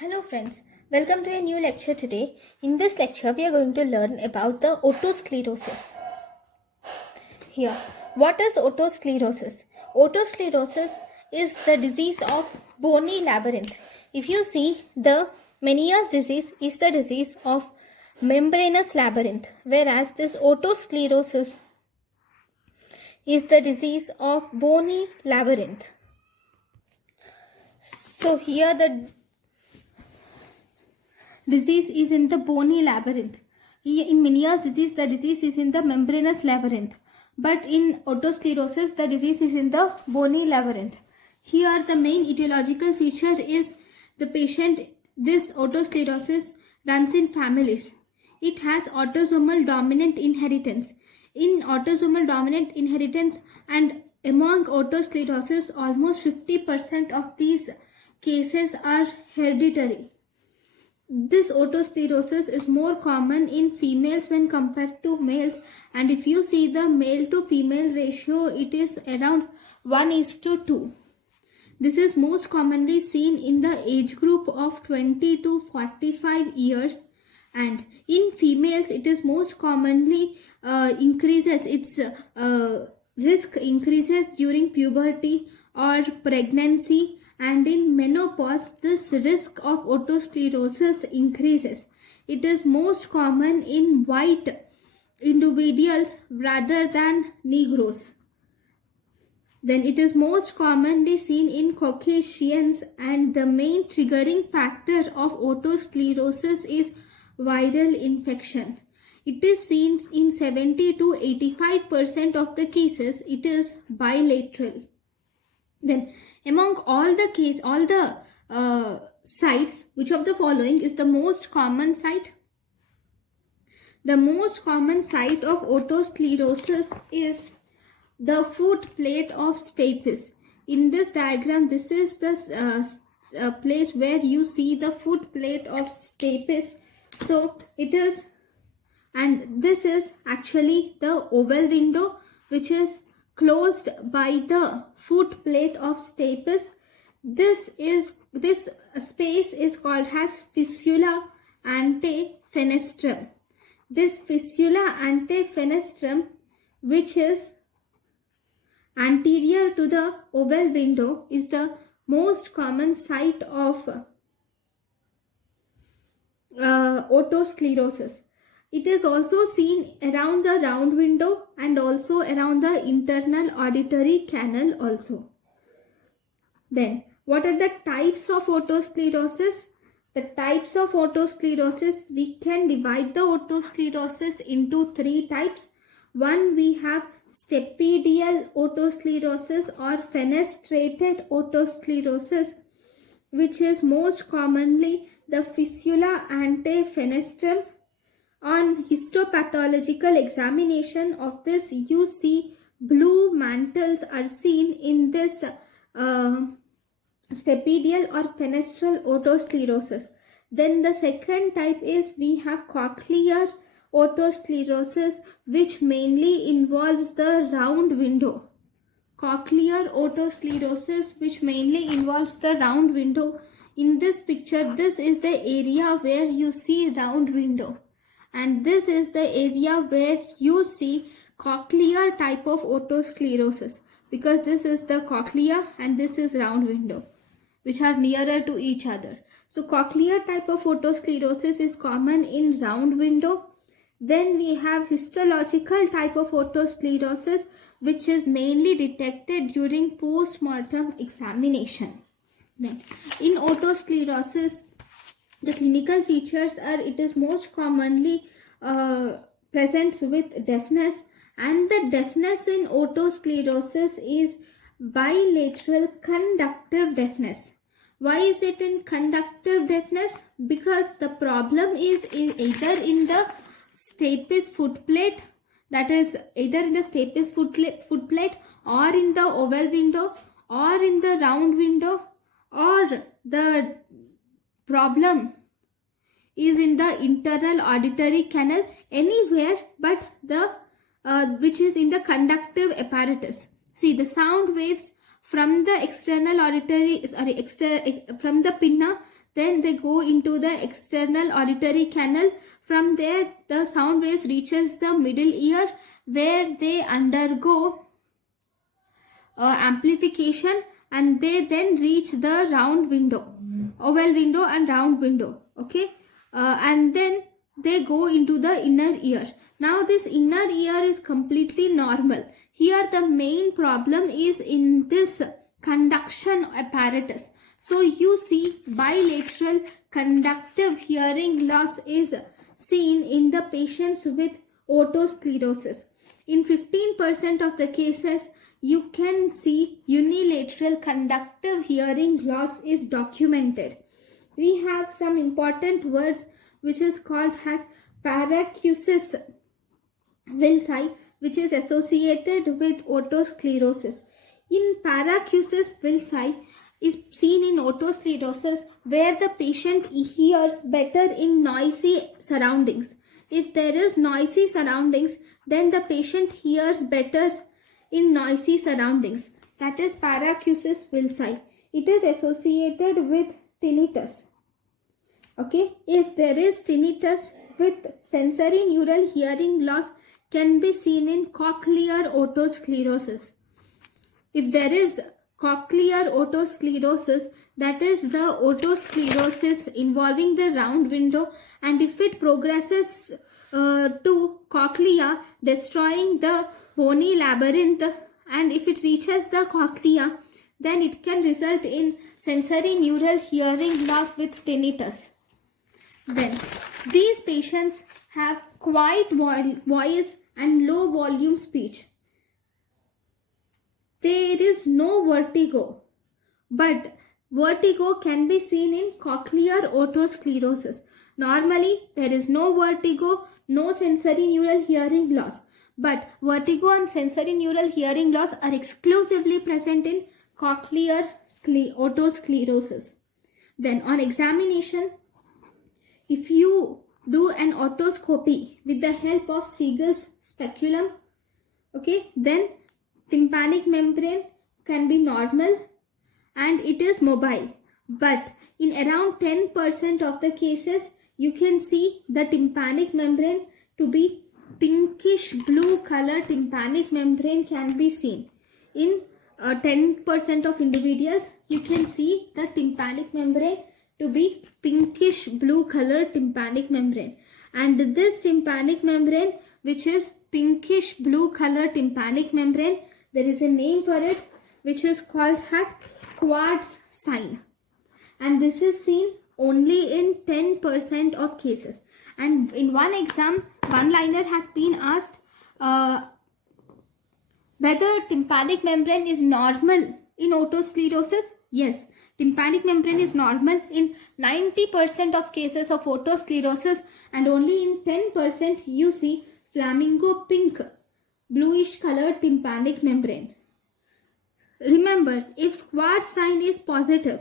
Hello friends, welcome to a new lecture today. In this lecture, we are going to learn about the otosclerosis. Here, what is otosclerosis? Otosclerosis is the disease of bony labyrinth. If you see, the Meniere's disease is the disease of membranous labyrinth, whereas this otosclerosis is the disease of bony labyrinth. So here the disease is in the bony labyrinth. In Meniere's disease, the disease is in the membranous labyrinth. But in otosclerosis, the disease is in the bony labyrinth. Here, the main etiological feature is the patient, this otosclerosis runs in families. It has autosomal dominant inheritance. In autosomal dominant inheritance and among otosclerosis, almost 50% of these cases are hereditary. This otosclerosis is more common in females when compared to males, and if you see the male to female ratio, it is around 1:2. This is most commonly seen in the age group of 20 to 45 years, and in females it is most commonly increases its risk increases during puberty or pregnancy, and in menopause this risk of otosclerosis increases. It is most common in white individuals rather than Negroes. Then it is most commonly seen in Caucasians, and the main triggering factor of otosclerosis is viral infection. It is seen in 70 to 85% of the cases. It is bilateral. Then among all the sites, which of the following is the most common site? The most common site of otosclerosis is the foot plate of stapes. In this diagram, this is the place where you see the foot plate of stapes. So it is, and this is actually the oval window which is closed by the foot plate of stapes. This space is called as fistula antefenestrum. This fistula antefenestrum, which is anterior to the oval window, is the most common site of otosclerosis. It is also seen around the round window and also around the internal auditory canal also. Then, what are the types of otosclerosis? The types of otosclerosis, we can divide the otosclerosis into three types. One, we have stapedial otosclerosis or fenestrated otosclerosis, which is most commonly the fistula antefenestrum. On histopathological examination of this, you see blue mantles are seen in this stapedial or fenestral otosclerosis. Then the second type is we have cochlear otosclerosis, which mainly involves the round window. Cochlear otosclerosis, which mainly involves the round window. In this picture, this is the area where you see round window, and this is the area where you see cochlear type of otosclerosis, because this is the cochlea and this is round window, which are nearer to each other. So cochlear type of otosclerosis is common in round window. Then we have histological type of otosclerosis, which is mainly detected during post-mortem examination. Then in otosclerosis, the clinical features are, it is most commonly presents with deafness, and the deafness in otosclerosis is bilateral conductive deafness. Why is it in conductive deafness? Because the problem is either in the stapes foot plate, that is either in the stapes foot plate or in the oval window or in the round window, or the problem is in the internal auditory canal, anywhere but the which is in the conductive apparatus. See, the sound waves from the external auditory, from the pinna, Then they go into the external auditory canal. From there, the sound waves reaches the middle ear, where they undergo amplification, and they then reach the round window, oval window and round window. Okay, and then they go into the inner ear. Now this inner ear is completely normal. Here the main problem is in this conduction apparatus. So you see bilateral conductive hearing loss is seen in the patients with otosclerosis. In 15% of the cases, you can see unilateral conductive hearing loss is documented. We have some important words which is called as paracusis Wilsii, which is associated with otosclerosis. In paracusis Wilsii is seen in otosclerosis, where the patient hears better in noisy surroundings. If there is noisy surroundings, then the patient hears better in noisy surroundings. That is paracusis Wilsii. It is associated with tinnitus. Okay, if there is tinnitus with sensory neural hearing loss, can be seen in cochlear otosclerosis. If there is cochlear otosclerosis, that is the otosclerosis involving the round window, and if it progresses to cochlea, destroying the bony labyrinth, and if it reaches the cochlea, then it can result in sensory neural hearing loss with tinnitus. Then these patients have quiet voice and low volume speech. There is no vertigo, but vertigo can be seen in cochlear otosclerosis. Normally, there is no vertigo, no sensory neural hearing loss, but vertigo and sensory neural hearing loss are exclusively present in cochlear otosclerosis. Then on examination, if you do an otoscopy with the help of Siegel's speculum, okay, then tympanic membrane can be normal and it is mobile. But in around 10% of the cases, you can see the tympanic membrane to be pinkish blue color. Tympanic membrane can be seen. In 10% of individuals, you can see the tympanic membrane to be pinkish blue color tympanic membrane. And this tympanic membrane, which is pinkish blue color tympanic membrane, there is a name for it, which is called as Schwartz sign. And this is seen only in 10% of cases. And in one exam, one liner has been asked whether tympanic membrane is normal in otosclerosis. Yes, tympanic membrane is normal in 90% of cases of otosclerosis, and only in 10% you see flamingo pink bluish colored tympanic membrane. Remember, if Schwartz sign is positive,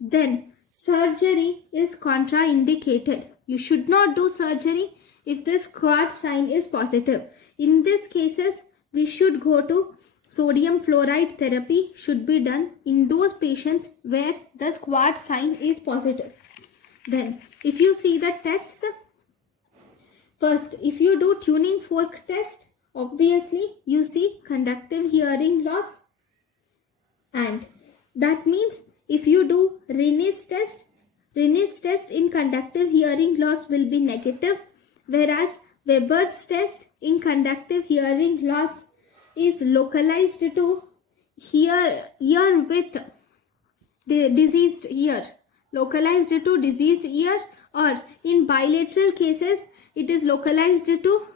then surgery is contraindicated. You should not do surgery if the Schwartz sign is positive. In these cases, we should go to sodium fluoride therapy should be done in those patients where the Schwartz sign is positive. Then, if you see the tests, first, if you do tuning fork test, obviously you see conductive hearing loss, and that means if you do Rinne's test in conductive hearing loss will be negative, whereas Weber's test in conductive hearing loss is localized to ear with the diseased ear, localized to diseased ear, or in bilateral cases it is localized to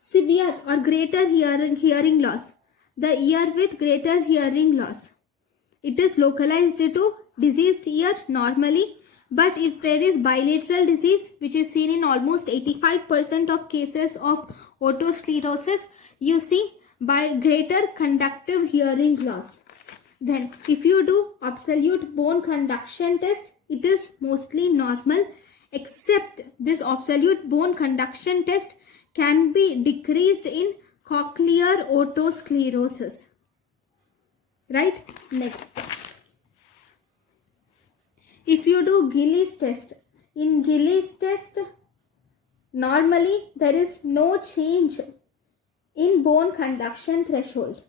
severe or greater hearing loss, the ear with greater hearing loss. It is localized to diseased ear normally, but if there is bilateral disease, which is seen in almost 85% of cases of otosclerosis, you see by greater conductive hearing loss. Then if you do absolute bone conduction test, it is mostly normal, except this absolute bone conduction test can be decreased in cochlear otosclerosis. Right? Next. If you do Gillies test, in Gillies test, normally there is no change in bone conduction threshold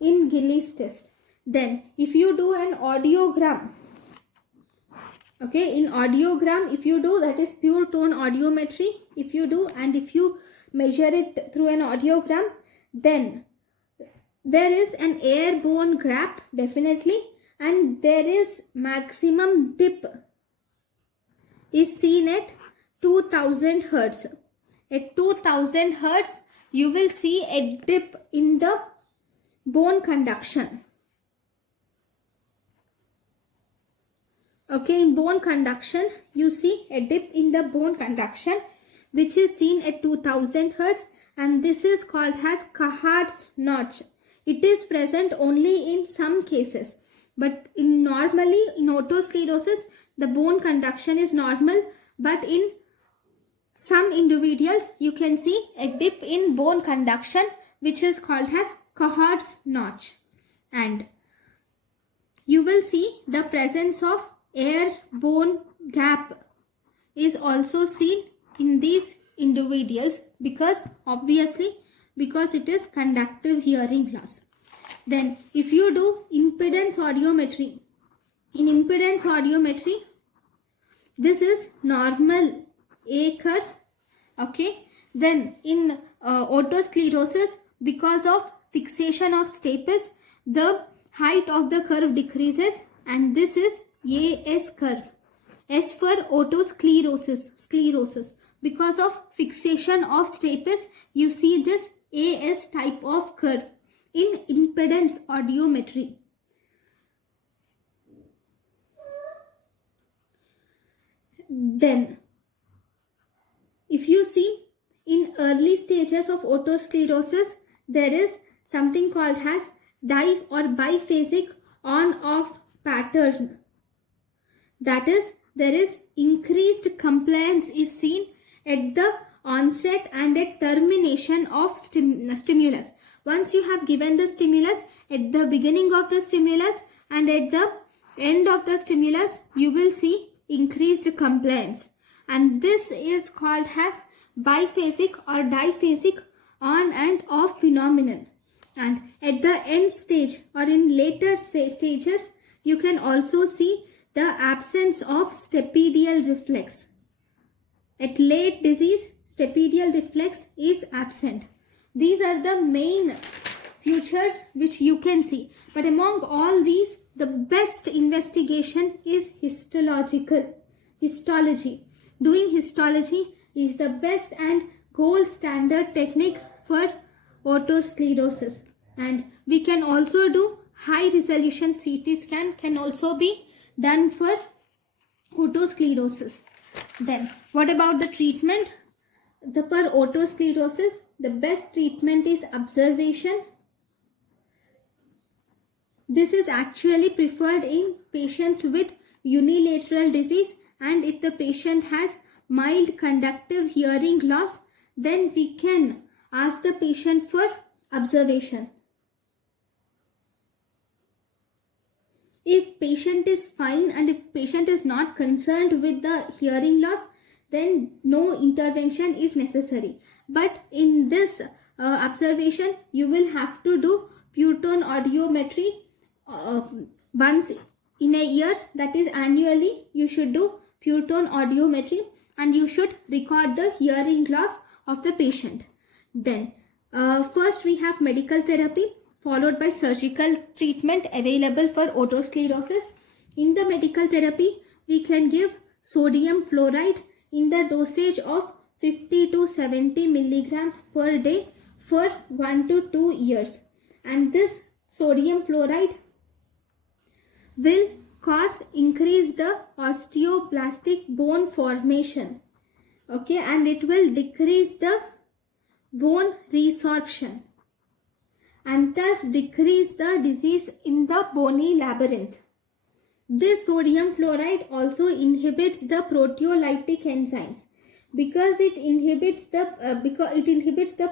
in Gillies test. Then if you do an audiogram, okay, in audiogram, if you do, that is pure tone audiometry, if you do and if you measure it through an audiogram, then there is an airborne gap definitely, and there is maximum dip is seen at 2000 hertz. At 2000 hertz, you will see a dip in the bone conduction. Okay, in bone conduction, you see a dip in the bone conduction which is seen at 2000 hertz, and this is called as Cahard's notch. It is present only in some cases, but normally in otosclerosis, the bone conduction is normal, but in some individuals, you can see a dip in bone conduction which is called as Cahard's notch, and you will see the presence of air-bone gap is also seen in these individuals because it is conductive hearing loss. Then if you do impedance audiometry, in impedance audiometry, this is normal A curve. Okay, then in otosclerosis, because of fixation of stapes, the height of the curve decreases, and this is AS curve. S for otosclerosis, because of fixation of stapes, you see this AS type of curve in impedance audiometry. Then if you see in early stages of otosclerosis, there is something called as di or biphasic on-off pattern. That is, there is increased compliance is seen at the onset and at termination of stimulus. Once you have given the stimulus, at the beginning of the stimulus and at the end of the stimulus, you will see increased compliance. And this is called as biphasic or diphasic on and off phenomenon. And at the end stage or in later stages, you can also see the absence of stapedial reflex. At late disease, stapedial reflex is absent. These are the main features which you can see. But among all these, the best investigation is histology. Doing histology is the best and gold standard technique for otosclerosis. And we can also do high resolution CT scan can also be done for otosclerosis. Then what about the treatment? For otosclerosis, the best treatment is observation. This is actually preferred in patients with unilateral disease, and if the patient has mild conductive hearing loss, then we can ask the patient for observation. If patient is fine and if patient is not concerned with the hearing loss, then no intervention is necessary. But in this observation, you will have to do pure tone audiometry once in a year, that is annually. You should do pure tone audiometry and you should record the hearing loss of the patient. Then first we have medical therapy, followed by surgical treatment available for otosclerosis. In the medical therapy, we can give sodium fluoride in the dosage of 50 to 70 milligrams per day for 1 to 2 years. And this sodium fluoride will increase the osteoblastic bone formation. Okay, and it will decrease the bone resorption, and thus decrease the disease in the bony labyrinth. This sodium fluoride also inhibits the proteolytic enzymes because it inhibits the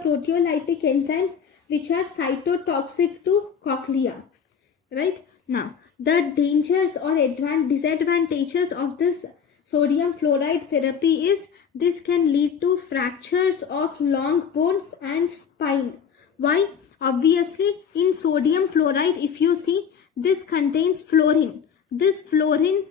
proteolytic enzymes which are cytotoxic to cochlea. Right? Now, the dangers or disadvantages of this sodium fluoride therapy is this can lead to fractures of long bones and spine. Why? Obviously, in sodium fluoride, if you see, this contains fluorine. This fluorine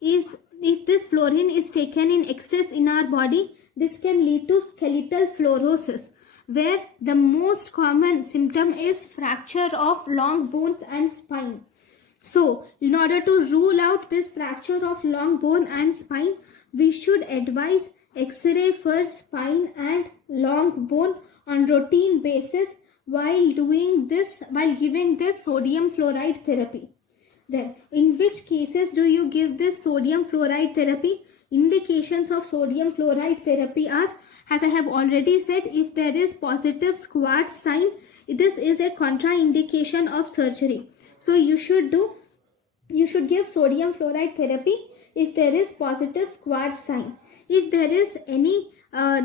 is, if this fluorine is taken in excess in our body, this can lead to skeletal fluorosis, where the most common symptom is fracture of long bones and spine. So, in order to rule out this fracture of long bone and spine, we should advise X-ray for spine and long bone on routine basis while giving this sodium fluoride therapy. Then, in which cases do you give this sodium fluoride therapy? Indications of sodium fluoride therapy are, as I have already said, if there is positive Schwartz sign, this is a contraindication of surgery. So you should give sodium fluoride therapy if there is positive Schwartz sign. If there is any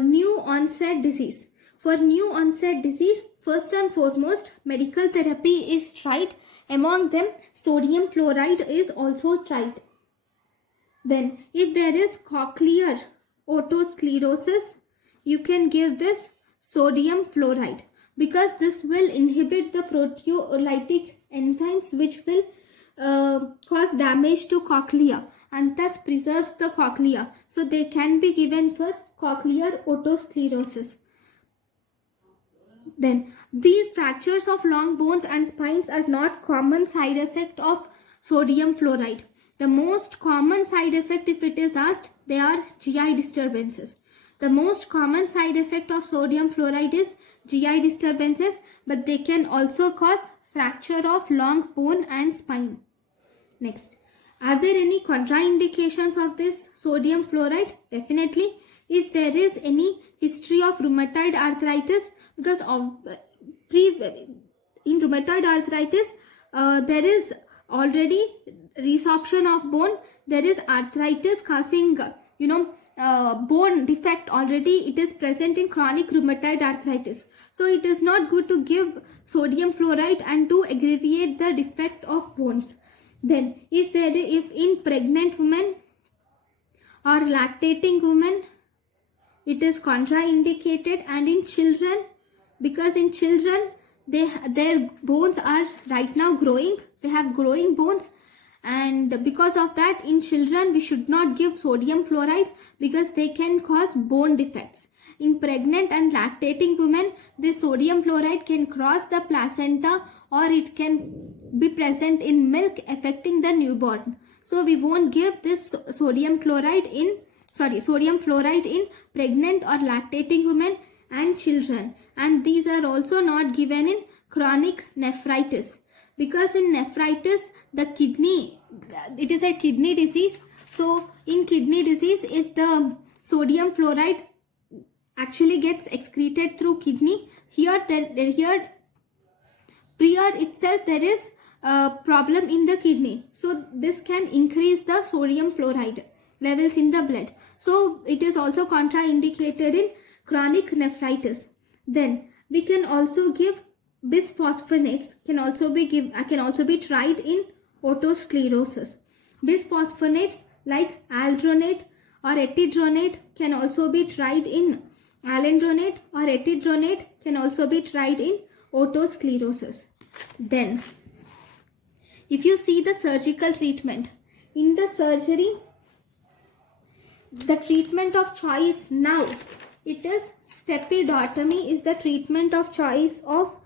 new onset disease. For new onset disease, first and foremost, medical therapy is tried. Among them, sodium fluoride is also tried. Then, if there is cochlear otosclerosis, you can give this sodium fluoride because this will inhibit the proteolytic enzymes which will cause damage to cochlea and thus preserves the cochlea. So, they can be given for cochlear otosclerosis. Then, these fractures of long bones and spines are not common side effect of sodium fluoride. The most common side effect, if it is asked, they are GI disturbances. The most common side effect of sodium fluoride is GI disturbances, but they can also cause fracture of long bone and spine. Next, are there any contraindications of this sodium fluoride? Definitely, if there is any history of rheumatoid arthritis, because in rheumatoid arthritis, there is already resorption of bone, there is arthritis causing, bone defect already, it is present in chronic rheumatoid arthritis. So it is not good to give sodium fluoride and to aggravate the defect of bones. Then, if in pregnant women or lactating women, it is contraindicated, and in children, because in children, their bones are right now growing, they have growing bones, and because of that, in children, we should not give sodium fluoride because they can cause bone defects. In pregnant and lactating women, this sodium fluoride can cross the placenta or it can be present in milk affecting the newborn. So we won't give this sodium fluoride in pregnant or lactating women and children. And these are also not given in chronic nephritis. Because in nephritis, the kidney, it is a kidney disease. So in kidney disease, if the sodium fluoride actually gets excreted through kidney, here itself there is a problem in the kidney. So this can increase the sodium fluoride levels in the blood. So it is also contraindicated in chronic nephritis. Then we can also give bisphosphonates can also be tried in otosclerosis. Bisphosphonates like aldronate or etidronate can also be tried in alendronate, or etidronate can also be tried in otosclerosis. Then, if you see the surgical treatment, in the surgery, the treatment of choice now, it is stepidotomy is the treatment of choice of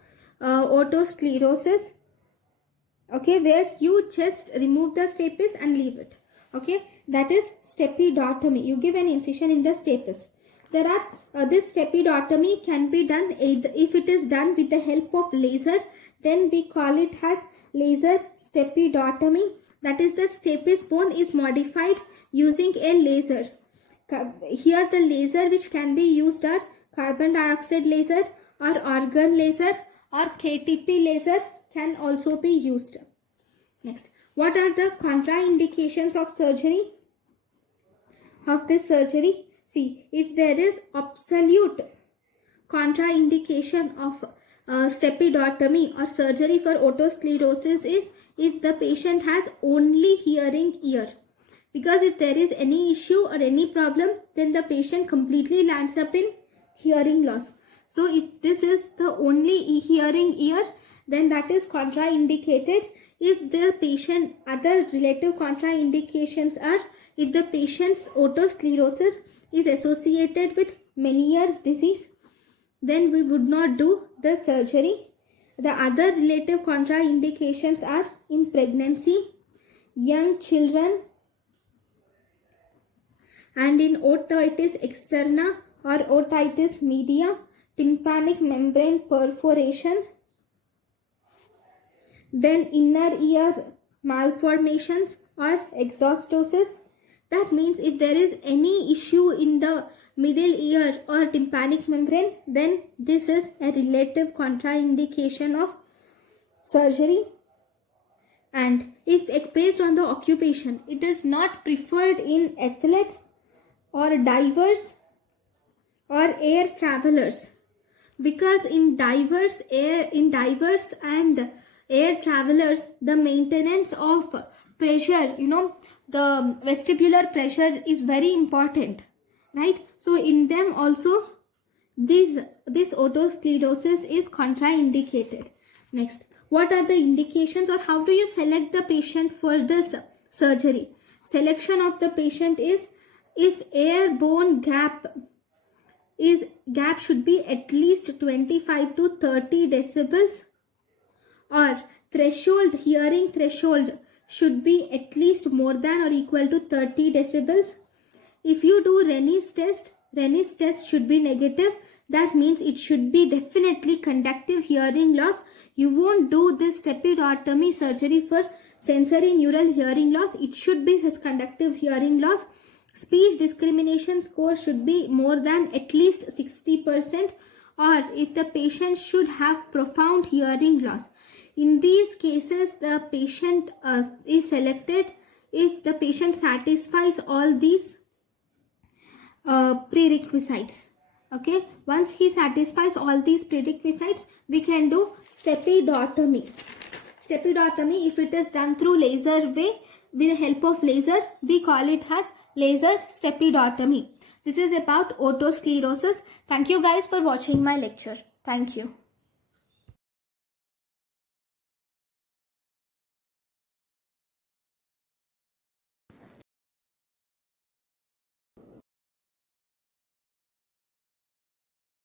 otosclerosis, okay, where you just remove the stapes and leave it, okay, that is stepidotomy. You give an incision in the stapes. There are this stepidotomy can be done if it is done with the help of laser, then we call it as laser stepidotomy. That is, the stapes bone is modified using a laser. Here the laser which can be used are carbon dioxide laser or argon laser or KTP laser can also be used. Next, what are the contraindications of surgery? Of this surgery, see, if there is absolute contraindication of stepidotomy or surgery for otosclerosis is if the patient has only hearing ear. Because if there is any issue or any problem, then the patient completely lands up in hearing loss. So if this is the only hearing ear, then that is contraindicated. If the patient, other relative contraindications are if the patient's otosclerosis is associated with Meniere's disease, then we would not do the surgery. The other relative contraindications are in pregnancy, young children, and in otitis externa or otitis media, tympanic membrane perforation, then inner ear malformations or exostosis. That means if there is any issue in the middle ear or tympanic membrane, then this is a relative contraindication of surgery. And if based on the occupation, it is not preferred in athletes or divers or air travelers, because in divers and air travelers, the maintenance of pressure, the vestibular pressure is very important, right? So in them also this otosclerosis is contraindicated. Next, what are the indications, or how do you select the patient for this surgery? Selection of the patient is if air-bone gap should be at least 25 to 30 decibels, or hearing threshold should be at least more than or equal to 30 decibels. If you do Rennie's test should be negative. That means it should be definitely conductive hearing loss. You won't do this stepidotomy surgery for sensory neural hearing loss. It should be conductive hearing loss. Speech discrimination score should be more than at least 60%, or if the patient should have profound hearing loss. In these cases, the patient is selected if the patient satisfies all these prerequisites. Okay, once he satisfies all these prerequisites, we can do stepidotomy. Stepidotomy, if it is done through laser way, with the help of laser, we call it as laser stepidotomy. This is about otosclerosis. Thank you guys for watching my lecture. Thank you.